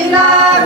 ilahe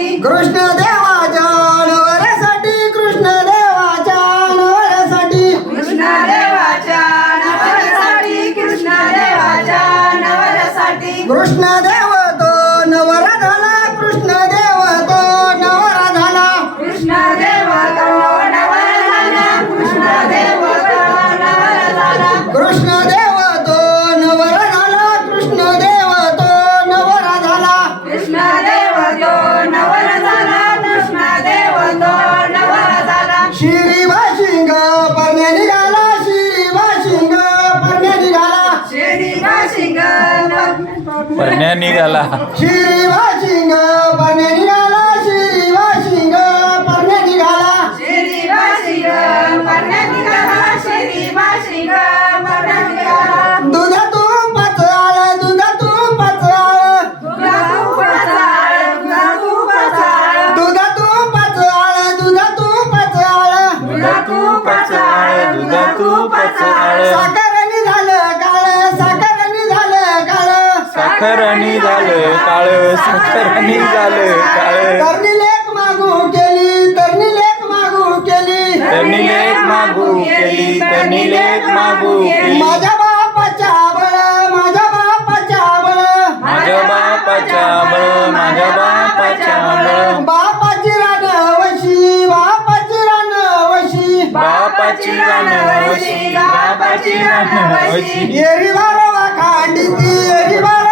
Girls, Krishna Deva. परण्या निघाला. शिरी वाशिंग परण्या निघाला शिरी वाशिंग परण्या निघाला. शिर्डी वाशिंग परण्या निघाला शिर्डी वाशिंग परण्या निघाला. दुधा तुपाचं आळ दुधा तुपाचं आळ. तुला खूपच आळ, तुला खूपच आळ. दुधा तुपाचं आळ दुधा तुपाचं आळ. तुला खूपच आळ, तुला खूपच आळ. साखरनी साखरणी झालं काळ साखरणी झालं काळ. तरणी लेख मागू केली तरणी लेख मागू केली. त्यांनी लेख मागू केली त्यांनी लेख मागू केली. माझ्या बापाच्या बळ माझ्या बापाच्या बळ. माझ्या बापाच्या बळ माझ्या बापाच्या बळ. बापाची रान वशी बापाची रान वशी. बापाची रानवशी बापाची रानवशी येरी वारवा खांडिती येरी वारवा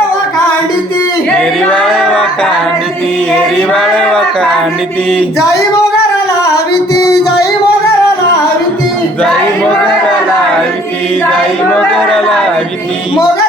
ಕಾಂಡಿತಿ ಎರಿಬಾಳೆವ ಕಾಂಡಿತಿ ಎರಿಬಾಳೆವ ಕಾಂಡಿತಿ ಜೈ ಮೊಗರ ಲಾವಿತಿ ಜೈ ಮೊಗರ ಲಾವಿತಿ ಜೈ ಮೊಗರ ಲಾವಿತಿ ಜೈ ಮೊಗರ ಲಾವಿತಿ ಮೊಗರ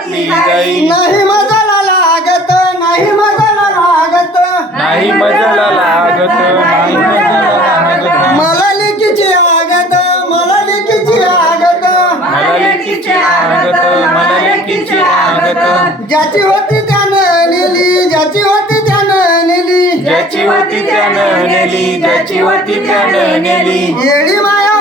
कळपातली गाई नाही मजाला लागत नाही मजाला लागत. नाही मजाला लागत नाही मजाला लागत. मला लेकीची आगत मला लेकीची आगत. मला लेकीची आगत मला लेकीची आगत. ज्याची होती त्यानं नेली ज्याची होती त्यानं नेली. ज्याची होती त्यानं नेली ज्याची होती त्यानं नेली. येडी माया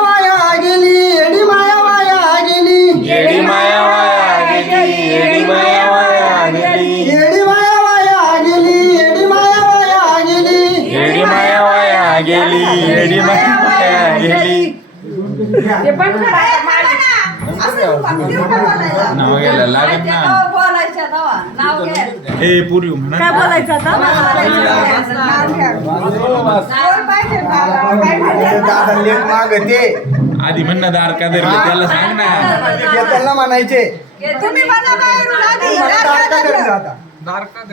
आधी म्हणणं दार का धरले त्याला सांग ना. त्यांना म्हणायचे. दार का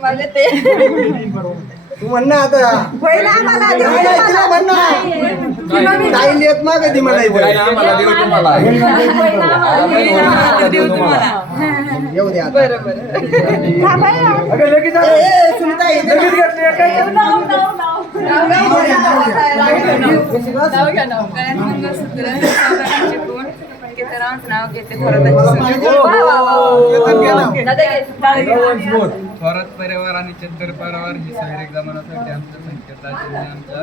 मला ते तू म्हणणं आता. पहिला म्हणणं येऊ द्या ना. घेते थोरात परिवार आणि चंद्र परिवार ही शारीरिक जमानासाठी आमच्या आमच्या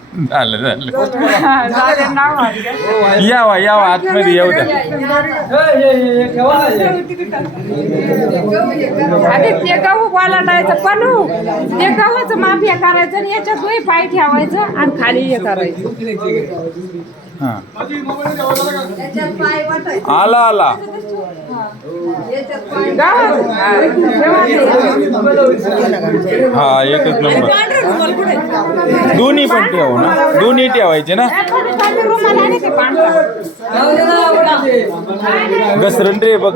काय झालं. झालं. यावा यावा आतमध्ये येऊ द्या. आणि ते गहू वालाटायचं पणू ते गव्हाचं माफिया करायचं आणि याच्यात वही पाय ठेवायचं आणि खाली हे करायचं. आला आला. हा, एकच नंबर. दोन्ही पण ठेवू ना. दोन्ही ठेवायचे ना. एखादी घसरण रे बघ.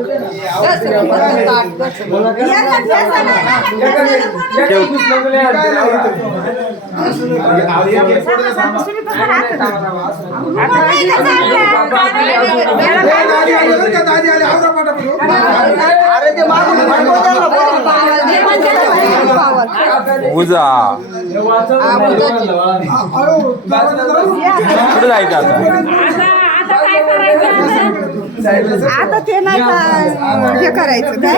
उजा कुठे जायचं आता? आता आता काय करायचं आता? आता ते नाही का हे करायचं काय?